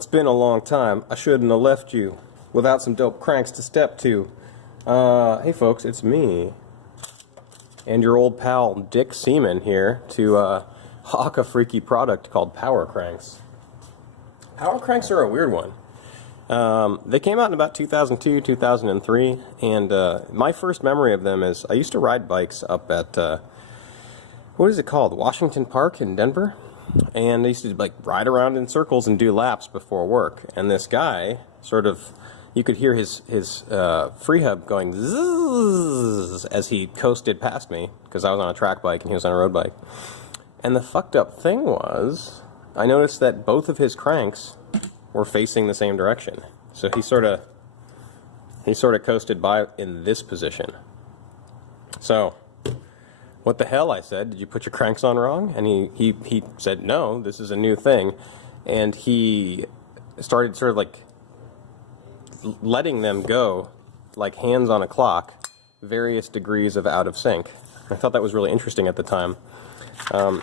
It's been a long time. I shouldn't have left you without some dope cranks to step to. Hey folks, it's me and your old pal Dick Seaman here to hawk a freaky product called power cranks. Power cranks are a weird one. They came out in about 2002, 2003, and my first memory of them is I used to ride bikes up at, what is it called, Washington Park in Denver? And I used to like ride around in circles and do laps before work. And this guy, sort of, you could hear his free hub going zzz as he coasted past me, because I was on a track bike and he was on a road bike. And the fucked up thing was, I noticed that both of his cranks were facing the same direction. So he sort of coasted by in this position. So, what the hell, I said, did you put your cranks on wrong? And he said, no, this is a new thing. And he started sort of like letting them go, like hands on a clock, various degrees of out of sync. I thought that was really interesting at the time. I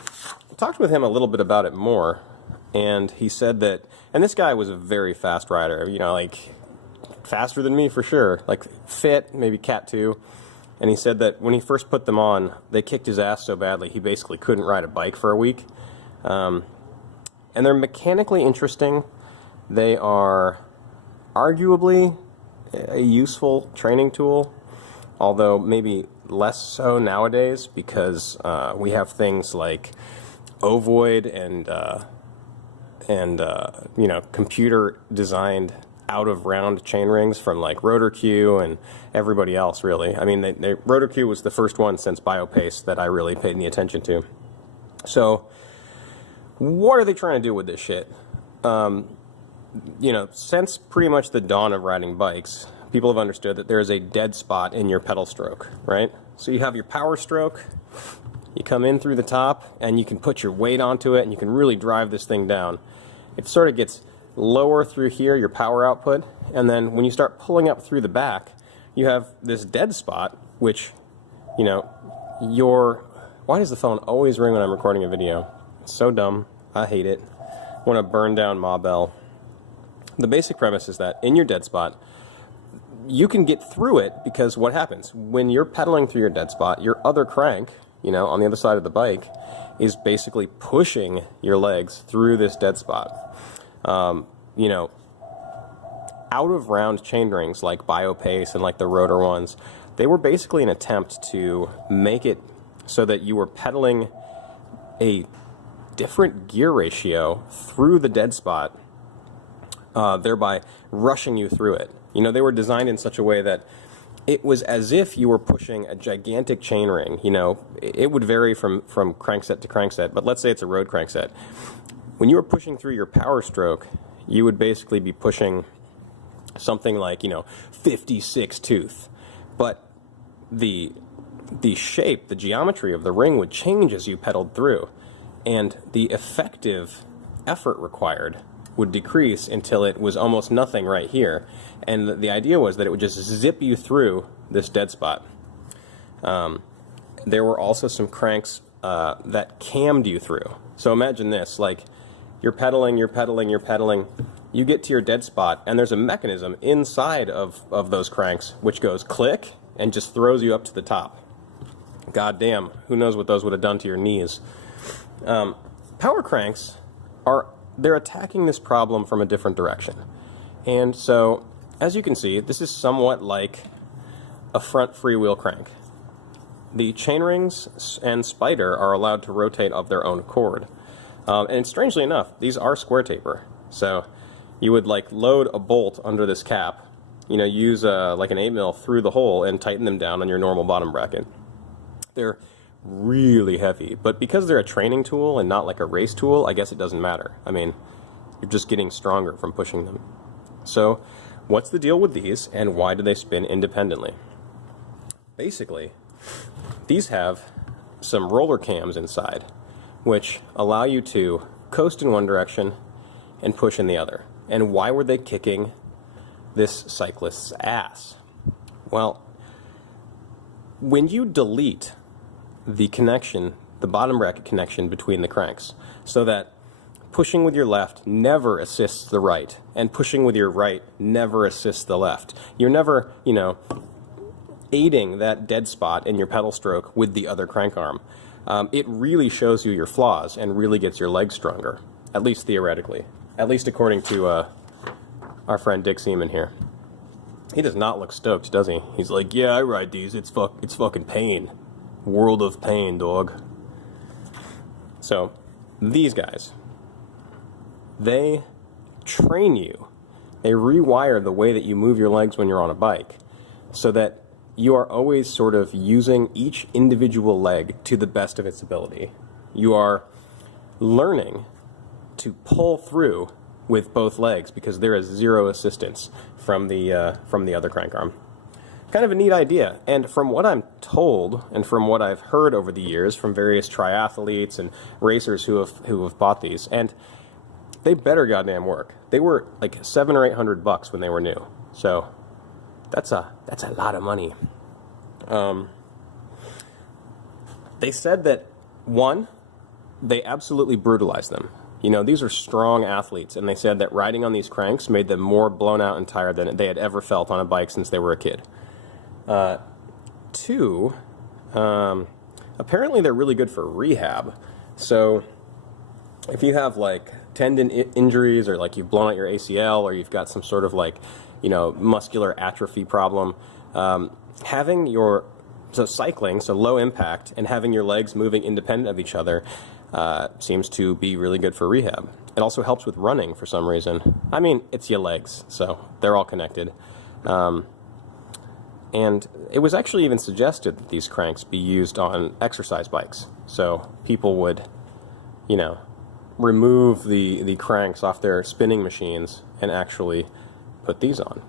talked with him a little bit about it more, and he said that, and this guy was a very fast rider, you know, like faster than me for sure, like fit, maybe Cat 2. And he said that when he first put them on, they kicked his ass so badly he basically couldn't ride a bike for a week. And they're mechanically interesting. They are arguably a useful training tool, although maybe less so nowadays because we have things like ovoid and you know, computer designed out of round chain rings from like Rotor Q and everybody else, really. I mean, Rotor Q was the first one since BioPace that I really paid any attention to. So what are they trying to do with this shit? You know, since pretty much the dawn of riding bikes, people have understood that there is a dead spot in your pedal stroke, right? So you have your power stroke, you come in through the top, and you can put your weight onto it, and you can really drive this thing down. It sort of gets lower through here, your power output, and then when you start pulling up through the back, you have this dead spot, which, you know, why does the phone always ring when I'm recording a video? It's so dumb. I hate it. I want to burn down Ma Bell. The basic premise is that in your dead spot, you can get through it because what happens? When you're pedaling through your dead spot, your other crank, you know, on the other side of the bike, is basically pushing your legs through this dead spot. You know, out of round chain rings like BioPace and like the Rotor ones, they were basically an attempt to make it so that you were pedaling a different gear ratio through the dead spot, thereby rushing you through it. You know, they were designed in such a way that it was as if you were pushing a gigantic chain ring. You know, it would vary from crankset to crankset, but let's say it's a road crankset. When you were pushing through your power stroke, you would basically be pushing something like, you know, 56 tooth. But the shape, the geometry of the ring would change as you pedaled through. And the effective effort required would decrease until it was almost nothing right here. And the idea was that it would just zip you through this dead spot. There were also some cranks that cammed you through. So imagine this, like, you're pedaling, you get to your dead spot, and there's a mechanism inside of those cranks which goes click and just throws you up to the top. God damn, who knows what those would have done to your knees. Power cranks they're attacking this problem from a different direction. And so, as you can see, this is somewhat like a front freewheel crank. The chainrings and spider are allowed to rotate of their own accord. And strangely enough, these are square taper. So you would like load a bolt under this cap, you know, use like an 8mm through the hole and tighten them down on your normal bottom bracket. They're really heavy, but because they're a training tool and not like a race tool, I guess it doesn't matter. I mean, you're just getting stronger from pushing them. So what's the deal with these, and why do they spin independently? Basically, these have some roller cams inside, which allow you to coast in one direction and push in the other. And why were they kicking this cyclist's ass? Well, when you delete the connection, the bottom bracket connection between the cranks, so that pushing with your left never assists the right, and pushing with your right never assists the left. You're never, aiding that dead spot in your pedal stroke with the other crank arm. It really shows you your flaws and really gets your legs stronger, at least theoretically. At least according to our friend Dick Seaman here. He does not look stoked, does he? He's like, yeah, I ride these. It's fucking pain. World of pain, dog. So, these guys, they train you. They rewire the way that you move your legs when you're on a bike so that you are always sort of using each individual leg to the best of its ability. You are learning to pull through with both legs because there is zero assistance from the other crank arm. Kind of a neat idea, and from what I'm told and from what I've heard over the years from various triathletes and racers who have bought these, and they better goddamn work. They were like $700 or $800 when they were new, so that's a lot of money. They said that one, they absolutely brutalized them. These are strong athletes, and they said that riding on these cranks made them more blown out and tired than they had ever felt on a bike since they were a kid. Two, apparently they're really good for rehab. So if you have like tendon injuries, or like you've blown out your ACL, or you've got some sort of like, muscular atrophy problem, cycling, so low impact, and having your legs moving independent of each other seems to be really good for rehab. It also helps with running for some reason. I mean, it's your legs, so they're all connected. And it was actually even suggested that these cranks be used on exercise bikes. So people would, remove the cranks off their spinning machines and actually put these on.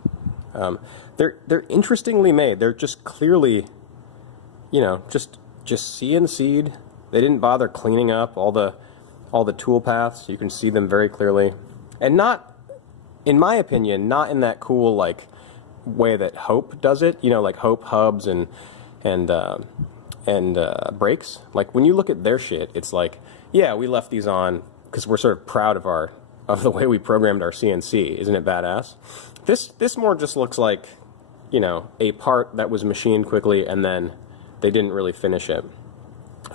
They're interestingly made. They're just clearly, just CNC'd. They didn't bother cleaning up all the tool paths. You can see them very clearly, and not, in my opinion, not in that cool like way that Hope does it. Like Hope hubs and brakes. Like when you look at their shit, it's like, yeah, we left these on because we're sort of proud of the way we programmed our CNC. Isn't it badass? This more just looks like, a part that was machined quickly and then they didn't really finish it.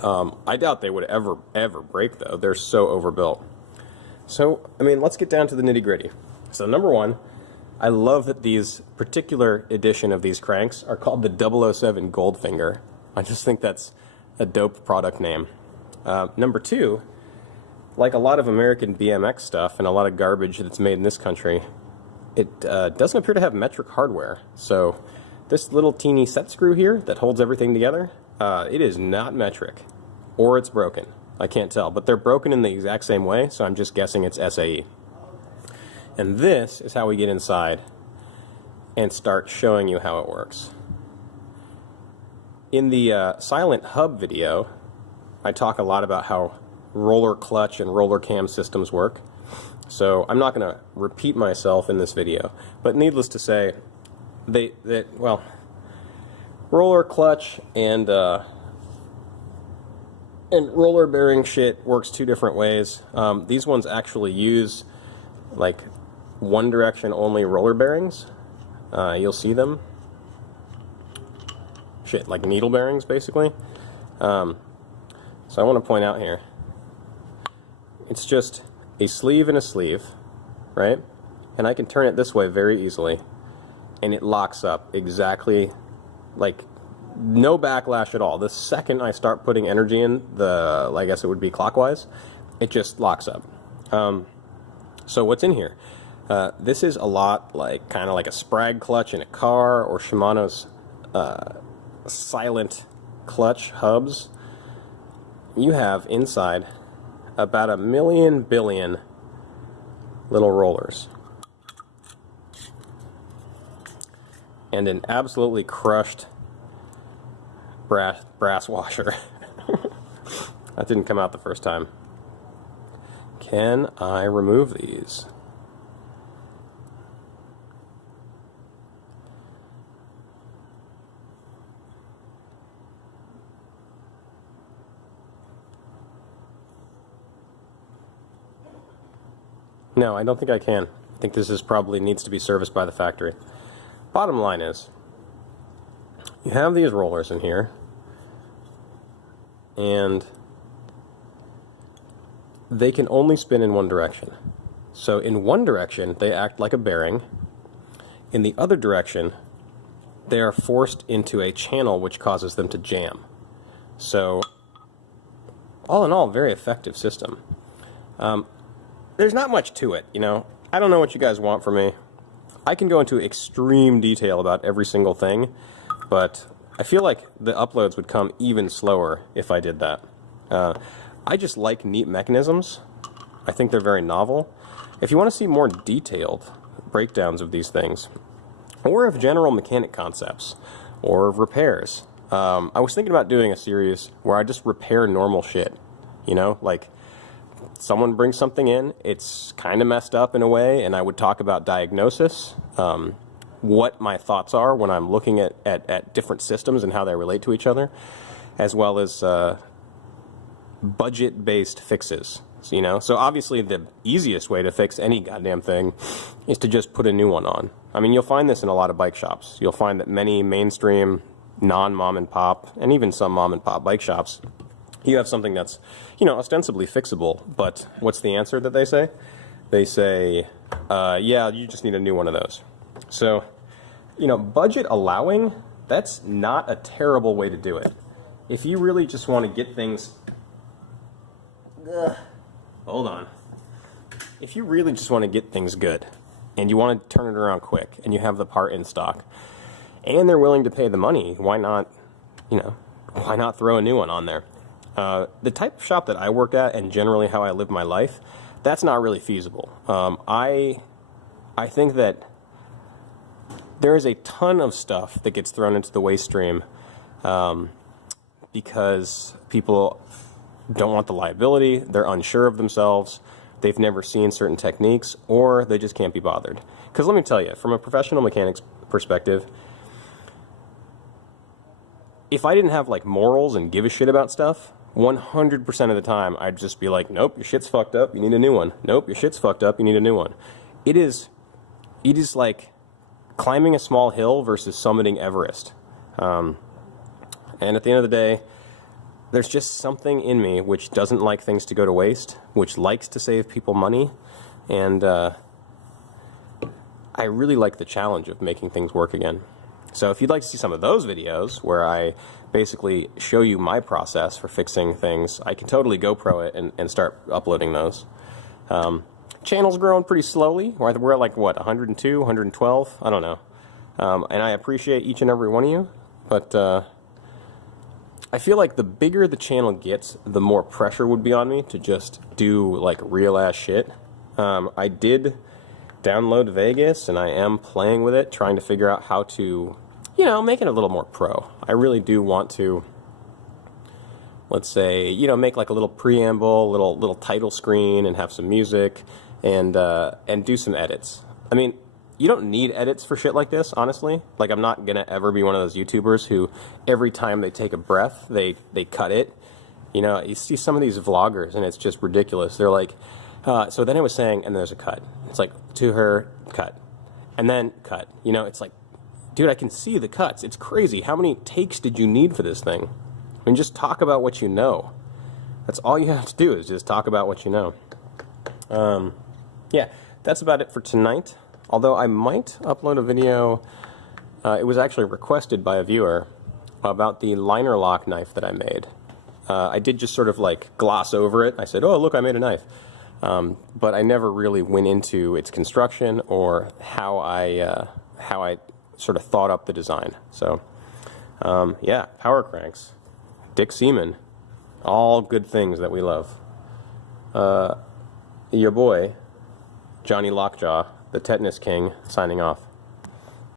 I doubt they would ever break, though. They're so overbuilt. So, let's get down to the nitty-gritty. So, number one, I love that these particular edition of these cranks are called the 007 Goldfinger. I just think that's a dope product name. Number two, like a lot of American BMX stuff and a lot of garbage that's made in this country, it doesn't appear to have metric hardware. So, this little teeny set screw here that holds everything together, it is not metric, or it's broken. I can't tell, but they're broken in the exact same way, so I'm just guessing it's SAE. And this is how we get inside and start showing you how it works. In the Silent Hub video, I talk a lot about how roller clutch and roller cam systems work, so I'm not going to repeat myself in this video, but needless to say, roller clutch and roller bearing shit works two different ways. These ones actually use like one direction only roller bearings. You'll see them. Shit, like needle bearings basically. So I want to point out here, it's just a sleeve and a sleeve, right? And I can turn it this way very easily, and it locks up exactly, like no backlash at all. The second I start putting energy in, I guess it would be clockwise, it just locks up. So what's in here? This is a lot like, kind of like a Sprag clutch in a car, or Shimano's silent clutch hubs. You have inside about 1 billion little rollers. And an absolutely crushed brass washer. That didn't come out the first time. Can I remove these? No, I don't think I can. I think this is probably needs to be serviced by the factory. Bottom line is, you have these rollers in here, and they can only spin in one direction. So in one direction, they act like a bearing. In the other direction, they are forced into a channel which causes them to jam. So, all in all, very effective system. There's not much to it, you know. I don't know what you guys want from me. I can go into extreme detail about every single thing, but I feel like the uploads would come even slower if I did that. I just like neat mechanisms. I think they're very novel. If you want to see more detailed breakdowns of these things, or of general mechanic concepts, or of repairs, I was thinking about doing a series where I just repair normal shit. You know, like someone brings something in, it's kind of messed up in a way, and I would talk about diagnosis, what my thoughts are when I'm looking at different systems and how they relate to each other, as well as budget-based fixes. So, you know, so obviously the easiest way to fix any goddamn thing is to just put a new one on. I mean, you'll find this in a lot of bike shops. You'll find that many mainstream, non-mom and pop, and even some mom and pop bike shops, you have something that's, you know, ostensibly fixable, but what's the answer that they say? They say, yeah, you just need a new one of those. So, you know, budget allowing, that's not a terrible way to do it. If you really just want to get things... Hold on. If you really just want to get things good, and you want to turn it around quick, and you have the part in stock, and they're willing to pay the money, why not, you know, why not throw a new one on there? The type of shop that I work at, and generally how I live my life, that's not really feasible. I think that there is a ton of stuff that gets thrown into the waste stream because people don't want the liability, they're unsure of themselves, they've never seen certain techniques, or they just can't be bothered. Because let me tell you, from a professional mechanic's perspective, if I didn't have like morals and give a shit about stuff, 100% of the time I'd just be like, nope, your shit's fucked up, you need a new one. Nope, your shit's fucked up, you need a new one. It is like climbing a small hill versus summiting Everest. And at the end of the day, there's just something in me which doesn't like things to go to waste, which likes to save people money, and I really like the challenge of making things work again. So if you'd like to see some of those videos where I basically show you my process for fixing things, I can totally GoPro it and start uploading those. Channel's growing pretty slowly. We're at like, what, 102, 112? I don't know. And I appreciate each and every one of you, but I feel like the bigger the channel gets, the more pressure would be on me to just do like real ass shit. I did download Vegas and I am playing with it, trying to figure out how to, you know, make it a little more pro. I really do want to, let's say, you know, make like a little preamble, little title screen, and have some music, and do some edits. I mean, you don't need edits for shit like this, honestly. Like, I'm not gonna ever be one of those YouTubers who every time they take a breath, they cut it. You know, you see some of these vloggers and it's just ridiculous. They're like, so then it was saying, and there's a cut. It's like, to her, cut. And then cut. You know, it's like, dude, I can see the cuts. It's crazy. How many takes did you need for this thing? I mean, just talk about what you know. That's all you have to do, is just talk about what you know. Yeah, that's about it for tonight. Although I might upload a video, it was actually requested by a viewer, about the liner lock knife that I made. I did just sort of like gloss over it. I said, oh, look, I made a knife. But I never really went into its construction or how I sort of thought up the design. So, yeah, power cranks, Dick Seaman, all good things that we love. Your boy, Johnny Lockjaw, the Tetanus King, signing off.